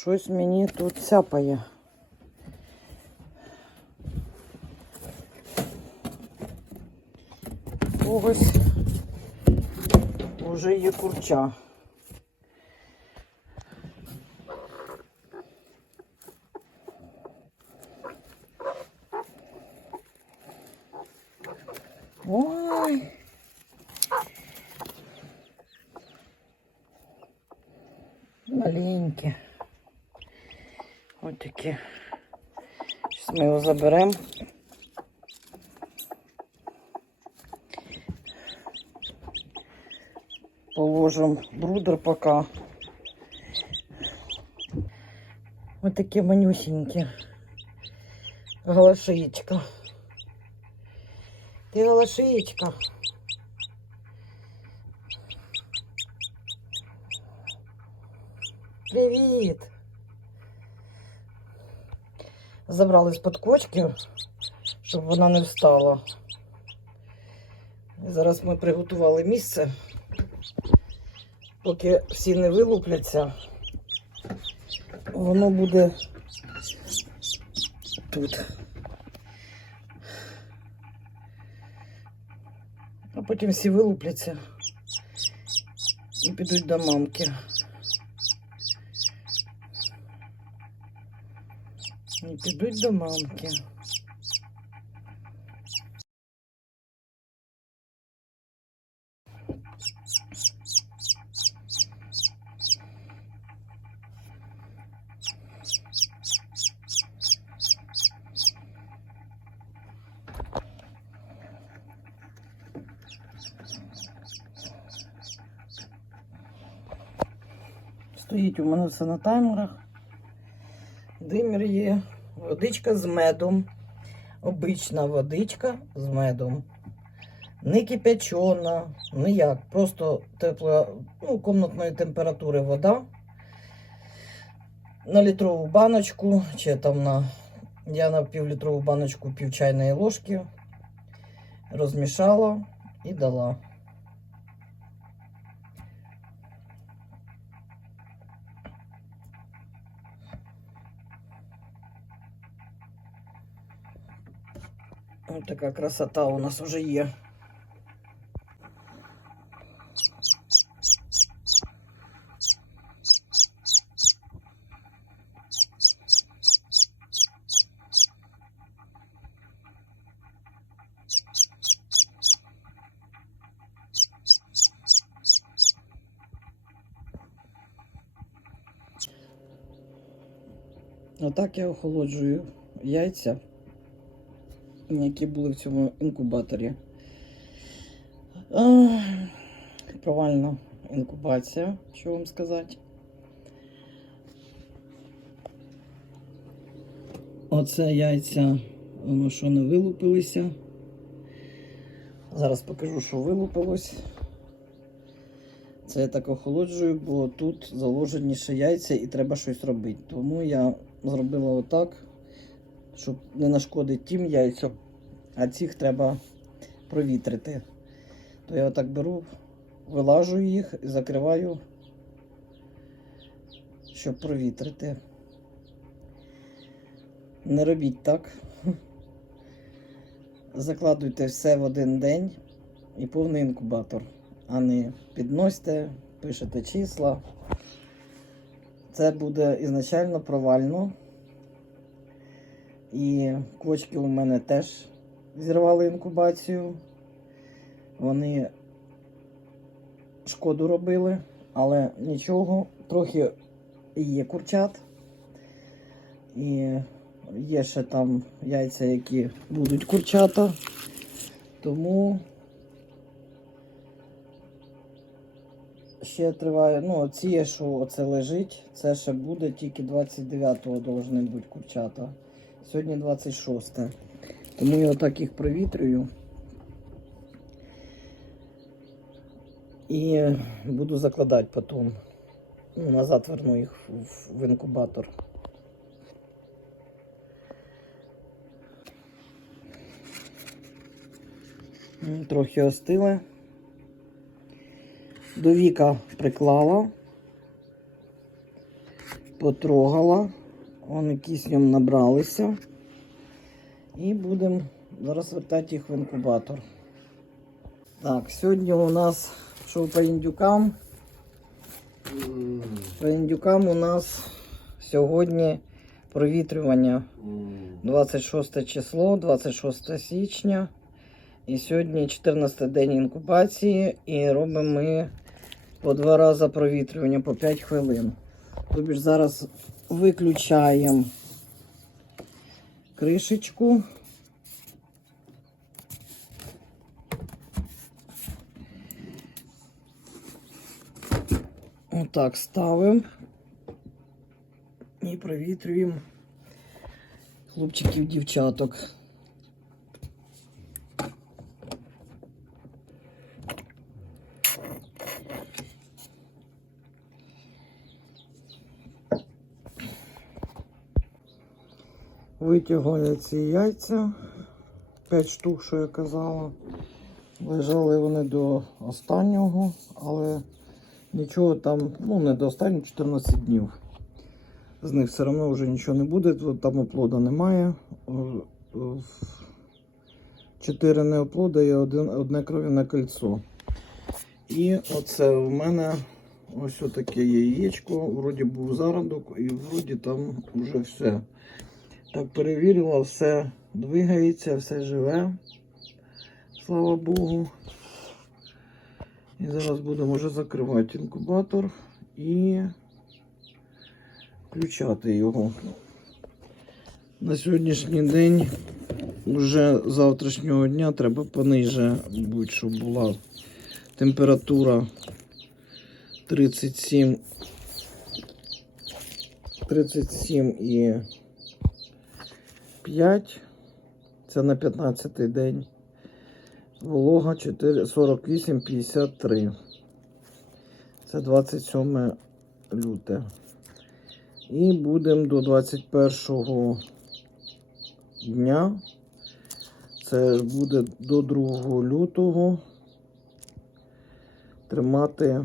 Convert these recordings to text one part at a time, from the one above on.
Щось мені тут сяпає. Когось вже є курча. Ось такі. Зараз ми його заберемо. Положим брудер пока. Ось такі манюсенькі. Галашиєчка. Ти галашиєчка. Привіт! Забрали з-под кочки, щоб вона не встала. Зараз ми приготували місце. Поки всі не вилупляться, воно буде тут. А потім всі вилупляться і підуть до мамки. І підуть до мамки. Стоїть у мене все на таймерах. Димір є, водичка з медом. Обична водичка з медом. Не кипячена, ніяк. Просто тепла, ну, комнатної температури вода. На літрову баночку, чи там на. Я на півлітрову баночку пів чайної ложки розмішала і дала. Ось така красота у нас вже є. Отак я охолоджую яйця які були в цьому інкубаторі. Провальна інкубація, що вам сказати. Оце яйця, воно що не вилупилися. Зараз покажу, що вилупилось. Це я так охолоджую, бо тут заложені ще яйця і треба щось робити. Тому я зробила отак щоб не нашкодити тим яйцям, а цих треба провітрити. То я отак беру, вилажу їх і закриваю, щоб провітрити. Не робіть так. Закладуйте все в один день і повний інкубатор, а не підносьте, пишете числа. Це буде ізначально провально. І квочки у мене теж зірвали інкубацію. Вони шкоду робили, але нічого, трохи є курчат. І є ще там яйця, які будуть курчата. Тому ще триває, ну, ці, що оце лежить, це ще буде, тільки 29-го повинні бути курчата. Сьогодні 26. Тому я отак їх провітрюю. І буду закладати потім. Ну, назад верну їх в, інкубатор. Трохи остили. До віка приклала. потрогала. Вони киснем набралися. І будемо зараз вертати їх в інкубатор. Так, сьогодні у нас що по індюкам. По індюкам у нас сьогодні провітрювання 26 число, 26 січня. І сьогодні 14 день інкубації. І робимо ми по два рази провітрювання по 5 хвилин. Тобі ж зараз виключаємо кришечку. Отак ставимо і провітрюємо хлопчиків, Витягли ці яйця. 5 штук, що я казала. Лежали вони до останнього, але нічого там, ну не до останнього 14 днів. З них все одно вже нічого не буде, там оплода немає. Чотири неоплода і один, одне кров'яне кольцо. І оце у мене ось таке яєчко. Вроді був зародок, і вроді там вже все. Так, перевірила, все двигається, все живе. Слава Богу. І зараз будемо вже закривати інкубатор і включати його. На сьогоднішній день, вже завтрашнього дня, треба пониже, будь щоб була температура 37 37 і 5. Це на 15-й день. Волога 4, 48, 53. Це 27 люте. І будемо до 21 дня. Це буде до 2 лютого тримати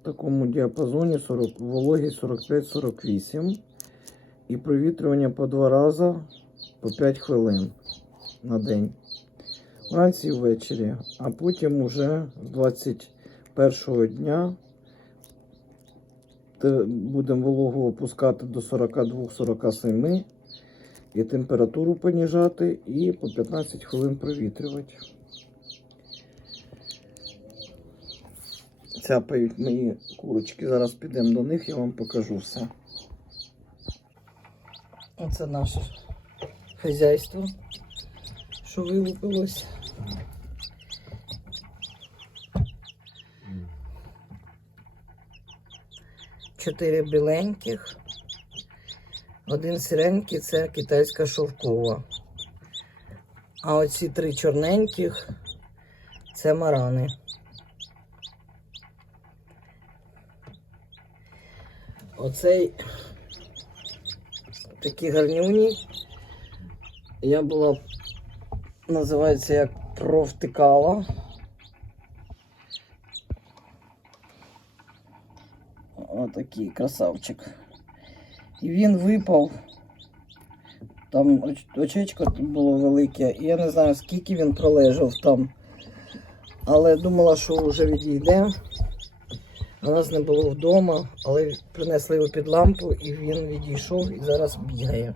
в такому діапазоні 40, вологі 45-48 і провітрювання по два рази по 5 хвилин на день. Вранці і ввечері, а потім уже з 21 дня будемо вологу опускати до 42-47 і температуру поніжати і по 15 хвилин провітрювати. Цяпають мої курочки. Зараз підемо до них, я вам покажу все. Оце наше хазяйство, що вилупилось. Чотири біленьких. Один сіренький це китайська шовкова. А оці три чорненьких це марани. Оцей такі гарнюні. Я була, називається як провтикала. Отакий красавчик. І він випав. Там очечко було велике. Я не знаю, скільки він пролежав там. Але думала, що вже відійде. А нас не було вдома, але принесли його під лампу і він відійшов і зараз бігає.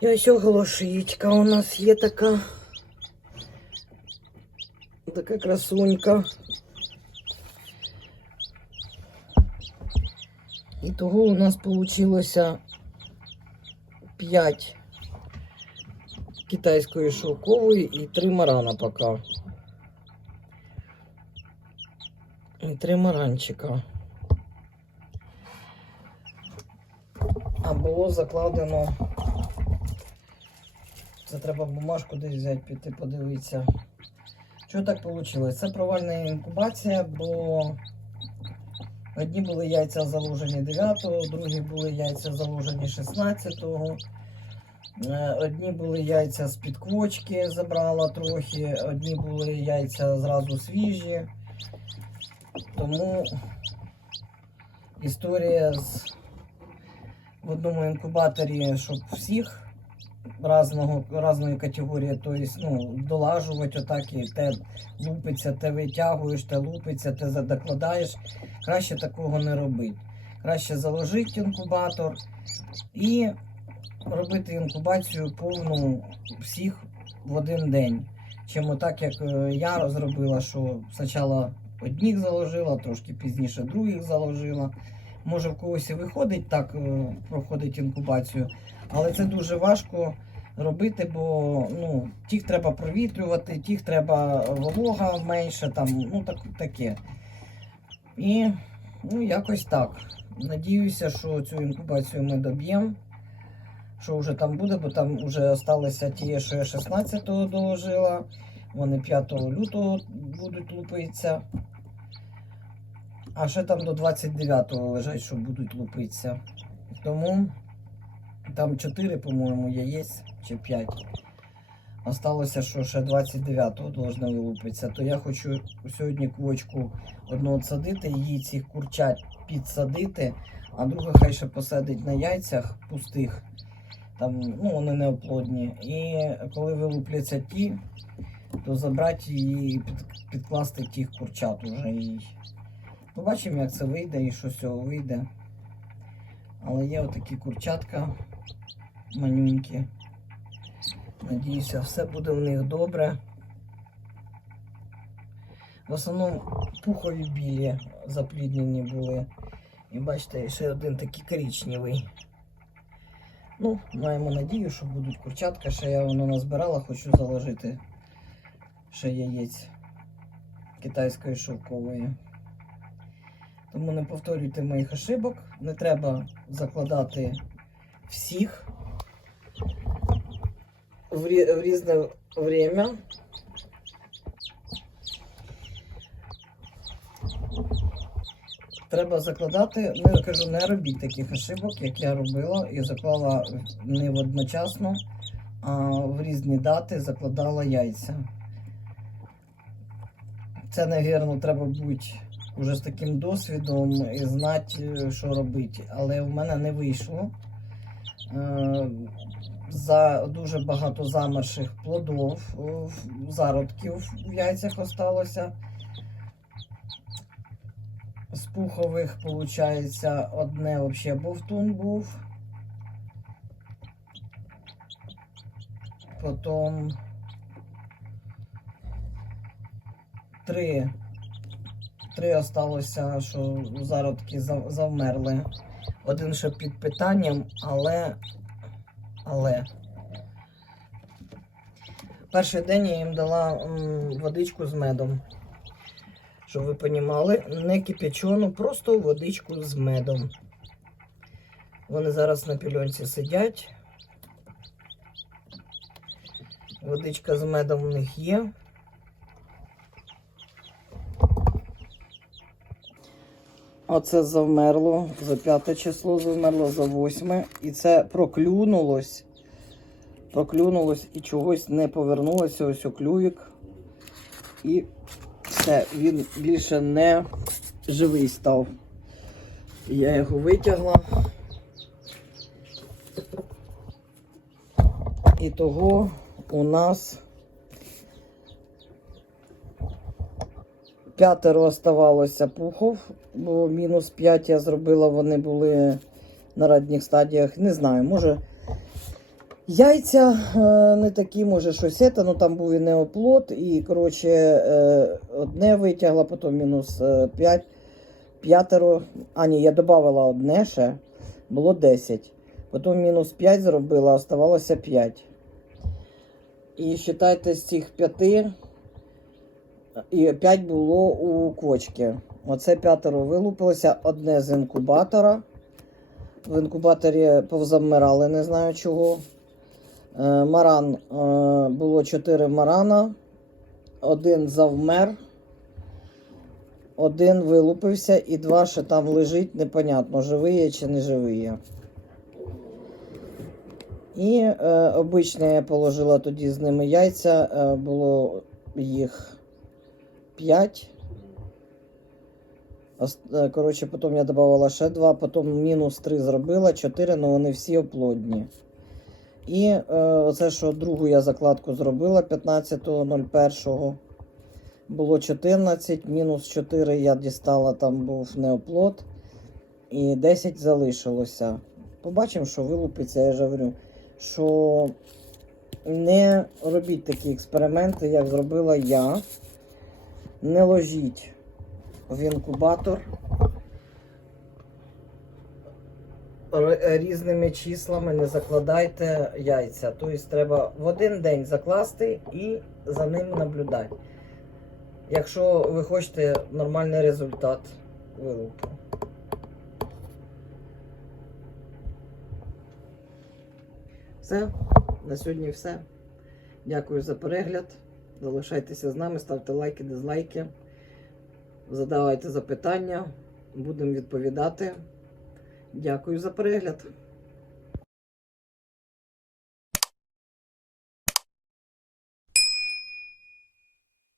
І ось оголошичка у нас є така. Така красунька. І того у нас вийшло 5 китайської шовкової і 3 марана поки. І три маранчика. А було закладено. Це треба бумажку десь взяти, піти подивитися. Що так вийшло? Це провальна інкубація, бо одні були яйця заложені 9-го, другі були яйця заложені 16-го. Е, Одні були яйця з під квочки, забрала трохи, одні були яйця зразу свіжі. Тому історія з в одному інкубаторі, щоб всіх разного, разної категорії, тобто ну, долажувати отак і те лупиться, те витягуєш, те лупиться, те задокладаєш. Краще такого не робити. Краще заложити інкубатор і робити інкубацію повну всіх в один день. Чим отак, як е, я зробила, що спочатку одних заложила, трошки пізніше других заложила. Може в когось і виходить так, е, проходить інкубацію, але це дуже важко робити, бо ну, тих треба провітрювати, тих треба волога менше, там, ну так, таке. І ну, якось так. Надіюся, що цю інкубацію ми доб'ємо. Що вже там буде, бо там вже залишилися ті, що я 16-го доложила. Вони 5 лютого будуть лупитися. А ще там до 29-го лежать, що будуть лупитися. Тому там 4, по-моєму, яєць чи 5. Осталося, що ще 29-го должна вилупитися. То я хочу сьогодні квочку одну отсадити, її цих курчат підсадити, а друга хай ще посадить на яйцях пустих. Там, ну, вони неоплодні. І коли вилупляться ті, то забрати її і підкласти тих курчат уже. І побачимо, як це вийде і що з цього вийде. Але є отакі курчатка манюнькі. Надіюся, все буде в них добре. В основному пухові білі запліднені були. І бачите, ще один такий коричневий. Ну, маємо надію, що будуть курчатка. Ще я воно назбирала, хочу заложити ще яєць китайської шовкової. Тому не повторюйте моїх ошибок. Не треба закладати всіх в, рі- в різне время. Треба закладати, не кажу, не робіть таких ошибок, як я робила, і заклала не одночасно, а в різні дати закладала яйця. Це, навірно, треба бути вже з таким досвідом і знати, що робити. Але в мене не вийшло. Е, За дуже багато замерших плодов, е, зародків в яйцях осталося. З пухових, виходить, одне взагалі бовтун був. Потім три. Три осталося, що зародки завмерли. Один ще під питанням, але. Але. Перший день я їм дала водичку з медом. Щоб ви понімали, не кипячену, просто водичку з медом. Вони зараз на пільонці сидять. Водичка з медом у них є. Оце завмерло, за п'яте число завмерло, за восьме. І це проклюнулось. Проклюнулось і чогось не повернулося. Ось о клювік. І все, він більше не живий став. Я його витягла. І того у нас п'ятеро оставалося пухов, бо мінус 5 я зробила, вони були на ранніх стадіях. Не знаю, може яйця е, не такі, може щось це, ну там був і неоплод, і коротше е, одне витягла, потім мінус 5. П'ятеро. А, ні, я додавала одне ще, було 10. Потім мінус 5 зробила, оставалося 5. І вважайте, з цих 5 і 5 було у квочки. Оце п'ятеро вилупилося, одне з інкубатора. В інкубаторі повзамирали, не знаю чого. Е, Маран е, було 4 марана, один завмер, один вилупився і два ще там лежить, непонятно, живий чи не живий. І е, обичне я положила тоді з ними яйця, е, було їх 5. Е, Коротше, потім я додавала ще два, потім мінус три зробила, чотири, але вони всі оплодні. І е, оце, що другу я закладку зробила 15.01. Було 14, мінус 4 я дістала, там був неоплод. І 10 залишилося. Побачимо, що вилупиться, я ж говорю, що не робіть такі експерименти, як зробила я. Не ложіть в інкубатор різними числами, не закладайте яйця. Тобто треба в один день закласти і за ним наблюдати. Якщо ви хочете нормальний результат вилупу. Все, на сьогодні все. Дякую за перегляд. Залишайтеся з нами, ставте лайки, дизлайки, задавайте запитання, будемо відповідати. Дякую за перегляд.